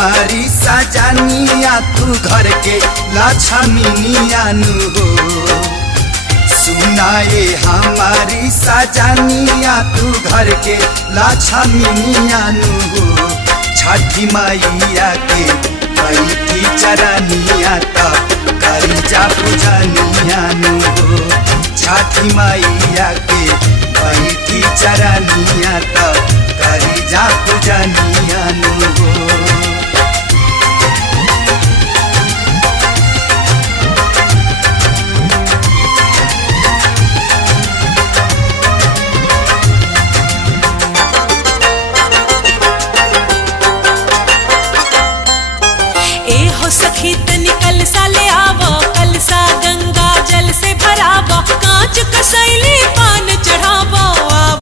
हमारी सजनिया तू घर के लक्ष्मीनिया नु हो। सुनाए हमारी सजनिया तू घर के लक्ष्मीनिया नु हो। छठी मैया के बैठी चरनिया तब करी जा पूजनिया नु हो। छठी मैया के बैठी चरनिया तब